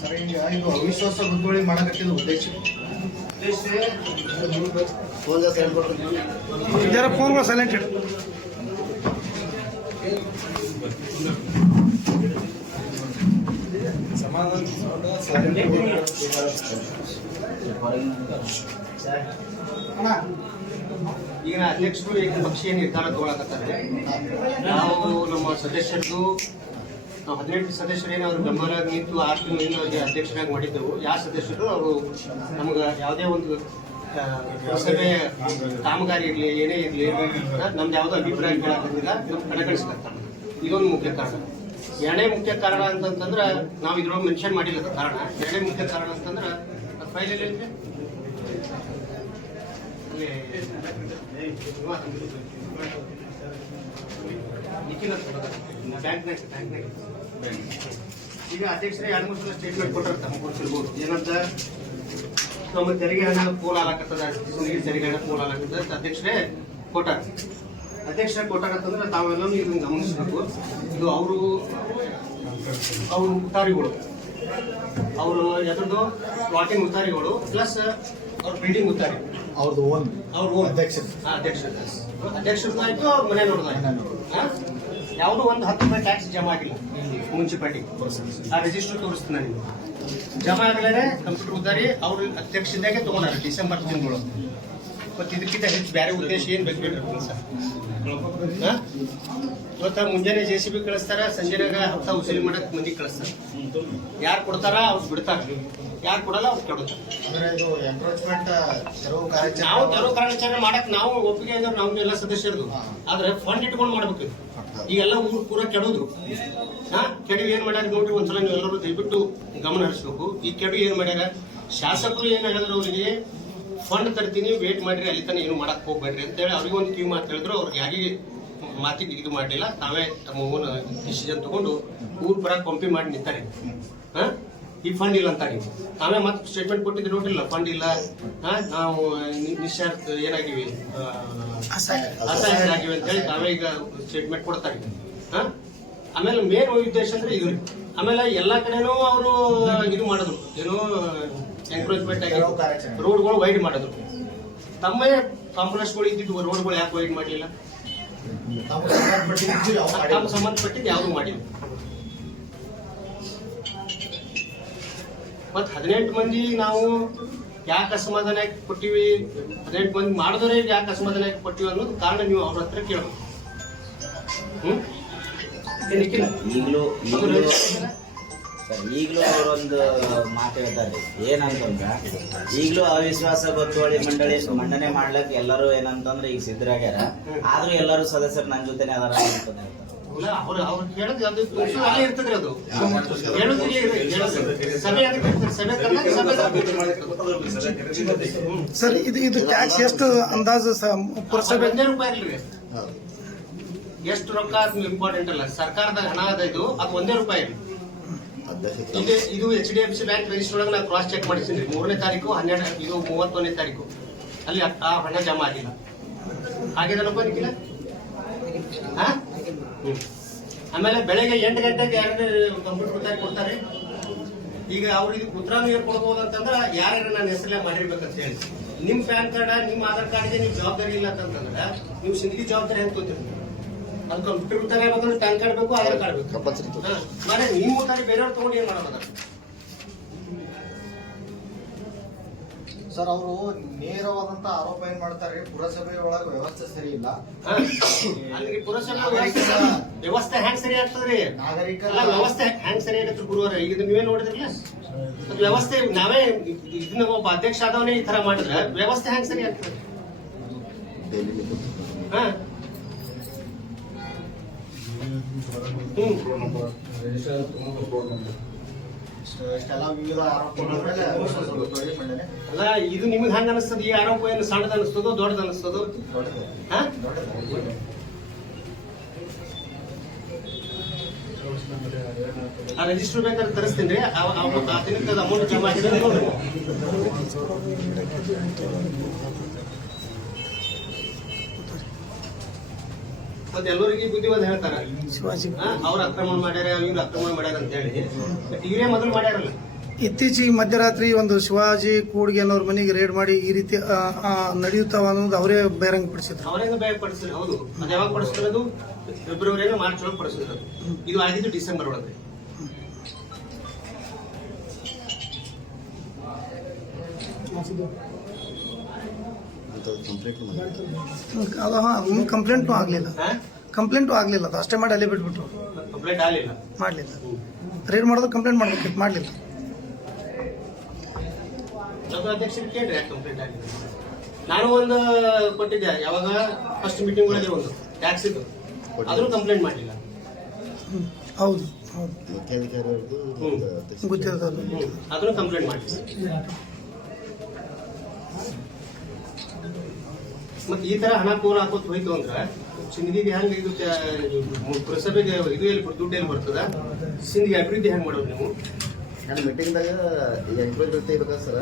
Sir ಈಗ ಇದು ಅವಿಶ್ವಾಸ ಗೊತ್ತುವಳಿ ಮಾಡಕತ್ತಿದ ಉದ್ದೇಶ ಫೋನ್ಗಳು ಸೈಲೆಂಟ್ ಇಡು. ಈಗಿನ ಅಧ್ಯಕ್ಷರು ಏಕಪಕ್ಷೀಯ ನಿರ್ಧಾರ ತಗೊಳಕತ್ತಾರೆ. ನಾವು ನಮ್ಮ ಸದಸ್ಯರದು ನಾವು 18 ಸದಸ್ಯರು ಏನು ಅವ್ರ ಬೆಂಬಲ ನಿಂತು 6 ತಿಂಗಳಿಂದ ಅವ್ರಿಗೆ ಅಧ್ಯಕ್ಷರಾಗಿ ಮಾಡಿದ್ದೆವು. ಯಾವ ಸದಸ್ಯರು ಅವರು ನಮ್ಗೆ ಯಾವುದೇ ಒಂದು ಪುರಸಭೆಯ ಕಾಮಗಾರಿ ಇರಲಿ ಏನೇ ಇರಲಿ ನಮ್ದು ಯಾವುದೋ ಅಭಿಪ್ರಾಯ ಕೇಳಕತ್ತಿಲ್ಲ, ಇದನ್ನು ಕಡೆಗಣಿಸ್ಕೊಳ್ತಾರೆ. ಇದೊಂದು ಮುಖ್ಯ ಕಾರಣ. ಎರಡನೇ ಮುಖ್ಯ ಕಾರಣ ಅಂತಂದ್ರೆ ನಾವು ಇದ್ರೊಳಗೆ ಮೆನ್ಷನ್ ಮಾಡಿಲ್ಲ ಕಾರಣ. ಎರಡನೇ ಮುಖ್ಯ ಕಾರಣ ಅಂತಂದ್ರೆ ಅದು ಫೈಲಲ್ಲಿ ಐತೆ ಈಗ ಅಧ್ಯಕ್ಷರೇ 2-3 ಸಲ ಸ್ಟೇಟ್ಮೆಂಟ್ ಕೊಟ್ಟರೆ ತಮಗೆ ಗೊತ್ತಿರ್ಬೋದು. ಏನಂತ ನಮ್ಮ ತೆರಿಗೆ ಹಣ ಪೋಲ್ ಆಗತ್ತದ, ತೆರಿಗೆ ಹಣ ಪೋಲ್ ಆಗತ್ತದ ಅಧ್ಯಕ್ಷರೇ ಕೊಟ್ಟಾರ. ಅಧ್ಯಕ್ಷರೇ ಕೊಟ್ಟಾಗತ್ತಂದ್ರೆ ತಾವೆಲ್ಲರೂ ಇದನ್ನ ಗಮನಿಸಬೇಕು. ಇದು ಅವ್ರ ಉತ್ತಾರಿಗಳು, ಅವರು ಎದ್ರದ್ದು ಪ್ಲಾಟಿಂಗ್ ಉತ್ತಾರಿಗಳು ಪ್ಲಸ್ ಅವ್ರ ಬಿಲ್ಡಿಂಗ್ ಉತ್ತಾರಿ ಅವ್ರದ್ದು ಅವ್ರ ಅಧ್ಯಕ್ಷರದ್ದು ಆಯ್ತು, ಅವ್ರ ಮನೆ ನೋಡೋದಾಯ್ತು. ಯಾವುದೋ ಒಂದು 10 ರೂಪಾಯಿ ಟ್ಯಾಕ್ಸ್ ಜಮಾ ಆಗಿಲ್ಲ ಮುನ್ಸಿಪಾಲಿಟಿ. ಆ ರಿಜಿಸ್ಟರ್ ತೋರಿಸ್ತೀನಿ ನಾನು. ಜಮಾ ಆಗಲೇ ಕಂಪ್ಯೂಟರ್ ಉದ್ದಾರಿ ಅವ್ರ ಅಧ್ಯಕ್ಷದಾಗೆ ತಗೊಂಡಾರ ಡಿಸೆಂಬರ್ ತಿಂಗಳು. ಮತ್ತು ಇದಕ್ಕಿಂತ ಹೆಚ್ಚು ಬೇರೆ ಉದ್ದೇಶ ಏನು ಬೇಕು ಸರ್? ಇವತ್ತ ಮುಂಜಾನೆ JCB ಕಳಿಸ್ತಾರ, ಸಂಜೆನಾಗ ಹತ್ತ ವಸೂಲಿ ಮಾಡಕ್ ಮಂದಿ ಕಳಿಸ್ತಾರ. ಯಾರು ಕೊಡ್ತಾರ ಅವ್ರು ಬಿಡ್ತಾರ, ಯಾರು ಕೊಡಲ್ಲ ಅವ್ರು ಕೆಡುತ್ತಾರೆ. ನಾವು ತೆರವು ಕಾರ್ಯಾಚರಣೆ ಮಾಡಕ್ ನಾವು ಒಪ್ಪಿಗೆ ಇದ್ದವ್ರು ನಾವು ಎಲ್ಲ ಸದಸ್ಯರದು. ಆದ್ರೆ ಫಂಡ್ ಇಟ್ಕೊಂಡು ಮಾಡ್ಬೇಕು. ಈಗೆಲ್ಲ ಊರು ಪೂರ ಕೆಡೋದು. ಕೆಡವು ಏನ್ ಮಾಡ್ಯಾರ ನೋಡ್ರಿ, ಒಂದ್ಸಲ ನೀವೆಲ್ಲರೂ ದಯವಿಟ್ಟು ಗಮನ ಹರಿಸ್ಬೇಕು. ಈ ಕೆಡವು ಏನ್ ಮಾಡ್ಯಾರ, ಶಾಸಕರು ಏನ್ ಹೇಳಿದ್ರು ಅವರಿಗೆ ಫಂಡ್ ತರ್ತೀನಿ ವೇಟ್ ಮಾಡ್ರಿ, ಅಲ್ಲಿ ತನಕ ಏನು ಮಾಡಕ್ ಹೋಗ್ಬೇಡ್ರಿ ಅಂತ ಹೇಳಿ ಅವ್ರಿಗೆ ಒಂದು ಕಿವಿ ಮಾತು ಹೇಳಿದ್ರು. ಅವ್ರಿಗೆ ಯಾರಿಗೆ ಮಾತಿಗೆ ಇದು ಮಾಡಲಿಲ್ಲ, ತಾವೇ ತಮ್ಮ ಓನ್ ಡಿಸಿಷನ್ ತಗೊಂಡು ಊರ್ ಪರ ಕೊಂಪಿ ಮಾಡಿ ನಿಂತಾರೆ. ಈ ಫಂಡ್ ಇಲ್ಲ ಅಂತಾರೆ. ತಾವೇ ಮತ್ತೆ ಸ್ಟೇಟ್ಮೆಂಟ್ ಕೊಟ್ಟಿದ್ರು ನೋಡ್ರಿಲ್ಲ, ಫಂಡ್ ಇಲ್ಲ, ನಾವು ನಿಶ್ಚಾರ್ಥ ಏನಾಗಿವಿ, ಅಸಹಾಯಕರಾಗಿವಿ ಅಂತ ಹೇಳಿ ತಾವೇ ಈಗ ಸ್ಟೇಟ್ಮೆಂಟ್ ಕೊಡ್ತಾರೆ. ಆಮೇಲೆ ಮೇನ್ ಉದ್ದೇಶ ಅಂದ್ರೆ ಇದು. ಆಮೇಲೆ ಎಲ್ಲಾ ಕಡೆನೂ ಅವರು ಇದು ಮಾಡಿದ್ರು, ಏನೋ ಎನ್ಕ್ರೋಚ್ಮೆಂಟ್ ಆಗಿ ರೋಡ್ಗಳು ವೈಡ್ ಮಾಡಿದ್ರು. ತಮ್ಮೇ ಕಾಂಪ್ಲೆಕ್ಸ್ಗಳು ಇದ್ದಿದ್ದು ರೋಡ್ಗಳು ಯಾಕೆ ವೈಡ್ ಮಾಡಲಿಲ್ಲ? ತಮ್ಮ ಸಂಬಂಧಪಟ್ಟಿದ್ದು ಯಾವುದು ಮಾಡಿಲ್ಲ. ಮತ್ 18 ಮಂದಿ ನಾವು ಯಾಕೆ ಅಸಮಾಧಾನ ಕೊಟ್ಟಿವಿ, 18 ಮಂದಿ ಮಾಡಿದವರೇ ಯಾಕೆ ಅಸಮಾಧಾನ ಕೊಟ್ಟಿವಿ ಅನ್ನೋದು ಕಾರಣ ನೀವು ಅವ್ರ ಹತ್ರ ಕೇಳಬೇಕು. ಈಗಲೂ ಅವರೊಂದು ಮಾತು ಹೇಳ್ತಾರೆ, ಏನಂತಂದ್ರ ಈಗಲೂ ಅವಿಶ್ವಾಸ ಗೊತ್ತುವಳಿ ಮಂಡಳಿ ಮಂಡನೆ ಮಾಡ್ಲಕ್ ಎಲ್ಲರೂ ಏನಂತಂದ್ರೆ ಈಗ ಸಿದ್ಧರಾಗ್ಯಾರ. ಆದ್ರೂ ಎಲ್ಲರೂ ಸದಸ್ಯರು ನನ್ನ ಜೊತೆನೆ ಅದಾರ ಅಂತ ಸರ್ ಇದು ಟ್ಯಾಕ್ಸ್ ಎಷ್ಟು ಅಂದಾಜು ಪುರಸಭೆ? 1 ರೂಪಾಯಿ ಇಲ್ರಿ. ಎಷ್ಟು ರೊಕ್ಕ ಇಂಪಾರ್ಟೆಂಟ್ ಅಲ್ಲ, ಸರ್ಕಾರದ ಹಣ ಅದ ಇದು, ಅದು 1 ರೂಪಾಯಿ. ಇದು HDFC ಬ್ಯಾಂಕ್ ರಿಜಿಸ್ಟರ್ ಒಳಗೆ ನಾವು ಕ್ರಾಸ್ ಚೆಕ್ ಮಾಡಿಸಿದ್ರಿ 3ನೇ ತಾರೀಕು 12 ಇದು 31ನೇ ತಾರೀಕು ಅಲ್ಲಿ ಆ ಹಣ ಜಮಾ ಆಗಿಲ್ಲ. ಆಗಿದನಪ್ಪ ನಿಖಿಲ. ಆಮೇಲೆ ಬೆಳಗ್ಗೆ 8 ಗಂಟೆಗೆ ಕಂಪ್ಯೂಟರ್ ಉತ್ತಾರಿ ಕೊಡ್ತಾರೆ. ಈಗ ಅವ್ರಿಗೆ ಉತ್ತರನೂ ಏನ್ ಕೊಡ್ಬೋದು ಅಂತಂದ್ರೆ ಯಾರ್ಯಾರು ನನ್ನ ಹೆಸರಲ್ಲೇ ಮಾಡಿರ್ಬೇಕಂತ ಹೇಳಿ. ನಿಮ್ ಪ್ಯಾನ್ ಕಾರ್ಡ್ ನಿಮ್ ಆಧಾರ್ ಕಾರ್ಡ್ಗೆ ನಿಮ್ ಜವಾಬ್ದಾರಿ ಇಲ್ಲ ಅಂತಂದ್ರೆ ನೀವು ಸಿಂದಗಿ ಜವಾಬ್ದಾರಿ ಹೆಂಗ್ ತಗೋತೀರಿ? ಅದು ಕಂಪ್ಯೂಟರ್ ಉತ್ತಾರಿ ಆಗ್ಬೇಕಂದ್ರೆ ಪ್ಯಾನ್ ಕಾರ್ಡ್ ಬೇಕು, ಆಧಾರ್ ಕಾರ್ಡ್ ಬೇಕು. ಮನೆ ನಿಮ್ ಉತ್ತಾರಿ ಬೇರೆಯವ್ರು ತಗೊಂಡು ಏನ್ ಮಾಡೋದ? ಸರ್ ಅವರು ನೇರವಾದಂತ ಆರೋಪ ಏನ್ ಮಾಡ್ತಾರೆ, ಪುರಸಭೆ ಒಳಗ ವ್ಯವಸ್ಥೆ ಸರಿ ಇಲ್ಲ. ಅಲ್ಲಿ ಪುರಸಭೆ ವ್ಯವಸ್ಥೆ ಹೆಂಗ್ ಸರಿ ಆಗ್ತದ್ರಿ? ನಾಗರಿಕರ ವ್ಯವಸ್ಥೆ ಹೆಂಗ್ ಸರಿ ಆಗತ್ತೆ ಗುರುವಾರ? ಈಗ ನೀವೇ ನೋಡಿದ್ರಲ್ಲ ವ್ಯವಸ್ಥೆ. ನಾವೇ ಇದನ್ನ ಒಬ್ಬ ಅಧ್ಯಕ್ಷ ಆದವನೇ ಈ ತರ ಮಾಡಿದ್ರೆ ವ್ಯವಸ್ಥೆ ಹೆಂಗ್ ಸರಿ ಆಗ್ತದೆ? ಅಲ್ಲ, ಇದು ನಿಮ್ಗೆ ಹಂಗ ಅನಿಸ್ತದ? ಈ ಆರೋಪ ಏನು ಸಣ್ಣದ ಅನಿಸ್ತದೋ ದೊಡ್ಡದ ಅನಿಸ್ತದೋ? ಆ ರಿಜಿಸ್ಟರ್ ಬೇಕಾದ್ರೆ ತರಿಸ್ತೀನಿ. ದಿನಕ್ಕೆ ಅಮೌಂಟ್ ಜಮಾ ಆಗಿದೆ ನೋಡ್ರಿ. ಮತ್ತೆ ಎಲ್ಲರಿಗೂ ಬುದ್ಧಿವಾದ ಹೇಳ್ತಾರ, ಅವ್ರ ಆಕ್ರಮಣ ಮಾಡ್ಯಾರ, ಇವ್ರು ಆಕ್ರಮಣ ಮಾಡ್ಯಾರ ಅಂತ ಹೇಳಿ. ಇವರೇ ಮೊದಲು ಮಾಡ್ಯಾರಲ್ಲ. ಇತ್ತೀಚೆಗೆ ಮಧ್ಯರಾತ್ರಿ ಒಂದು ಶಿವಾಜಿ ಕೂಡ್ಗೆ ಅನ್ನೋರ್ ಮನೆಗೆ ರೇಡ್ ಮಾಡಿ ಈ ರೀತಿ ನಡೆಯುತ್ತಾವ ಅನ್ನೋದು ಅವರೇ ಬಹಿರಂಗಪಡಿಸಿದ್ರು. ಅವರೇನು ಪಡಿಸಿದ್ರು. ಹೌದು, ಅದು ಯಾವಾಗ ಪಡಿಸಿರೋದು? ಫೆಬ್ರವರಿ ಮಾರ್ಚ್ ಒಳಗೆ ಪಡಿಸಿದ್ರು. ಇದು ಆಗಿದ್ದು ಡಿಸೆಂಬರ್ ಒಳಗೆ. ಕಂಪ್ಲೇಂಟು ಆಗ್ಲಿಲ್ಲ ಅದು ಅಷ್ಟೇ ಮಾಡಿ ಅಲ್ಲೇ ಬಿಟ್ಬಿಟ್ರು. ಕಂಪ್ಲೇಂಟ್ ಆಗಲಿಲ್ಲ. ಮಾಡ್ಲಿಲ್ಲ. ರೇಡ್ ಮಾಡೋದು ಕಂಪ್ಲೇಂಟ್ ಮಾಡ್ಬೇಕಿತ್ತು, ಮಾಡ್ಲಿಲ್ಲ. ಅಧ್ಯಕ್ಷರಿಗೆ ಕೇಳ್ರಿ ಯಾಕೆ ಕಂಪ್ಲೇಂಟ್ ಆಗಿದೆ. ನಾನು ಒಂದು ಕೊಟ್ಟಿದ್ದೆ, ಯಾವಾಗ ಫಸ್ಟ್ ಮೀಟಿಂಗ್ ಒಳಗೆ ಒಂದು ಟ್ಯಾಕ್ಸ್ ಇತ್ತು, ಆದ್ರೂ ಕಂಪ್ಲೇಂಟ್ ಮಾಡಲಿಲ್ಲ. ಹೌದು ಹೌದು ಗೊತ್ತಿಲ್ಲ, ಆದ್ರೂ ಕಂಪ್ಲೇಂಟ್ ಮಾಡಲಿಲ್ಲ. ಮತ್ತೆ ಈ ತರ ಹಣ ಕೋಲ್ ಹಾಕೋತ್ ಹೋಯ್ತು ಅಂದ್ರೆ ಸಿಂದಗಿಗೆ ಹೆಂಗ್ ಇದು ಪುರಸಭೆಗೆ ಇದು ಎಲ್ಲಿ ದುಡ್ಡು ಎಲ್ಲಿ ಬರ್ತದ? ಸಿಂದಗಿ ಅಭಿವೃದ್ಧಿ ಹೆಂಗ್ ಮಾಡೋದು ನೀವು? ಮೀಟಿಂಗ್ದಾಗ ಎಂಕ್ವೈರಿ ಇರ್ಬೇಕಾ ಸರ್?